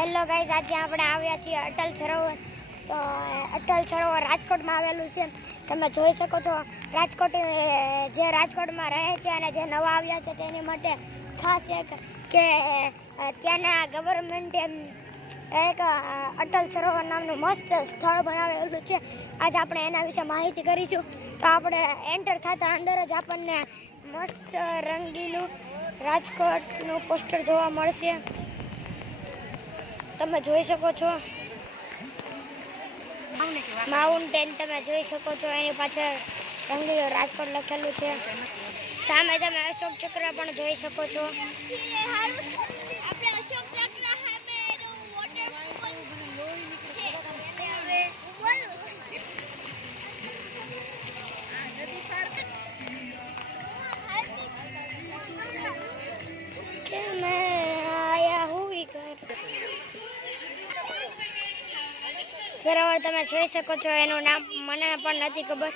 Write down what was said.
Hello guys આજે આપણે આવ્યા છીએ અટલ સરોવર. તો અટલ સરોવર રાજકોટમાં આવેલું છે. તમે જોઈ શકો છો, રાજકોટ જે રાજકોટમાં રહે છે અને જે નવા આવ્યા છે તેની માટે ખાસ એક કે ત્યાંના ગવર્મેન્ટે એક અટલ સરોવર નામનું મસ્ત સ્થળ બનાવેલું છે. આજે આપણે એના વિશે માહિતી કરીશું. તો આપણે એન્ટર થતાં અંદર જ આપણને મસ્ત રંગીલું રાજકોટનું પોસ્ટર જોવા મળશે. તમે જોઈ શકો છો. માઉન્ટેન તમે જોઈ શકો છો. એની પાછળ રંગીલો રાજકોટ લખેલું છે. સામે તમે અશોક ચક્ર પણ જોઈ શકો છો. આપણે અશોક સરોવર તમે જોઈ શકો છો એનું નામ મને પણ નથી ખબર.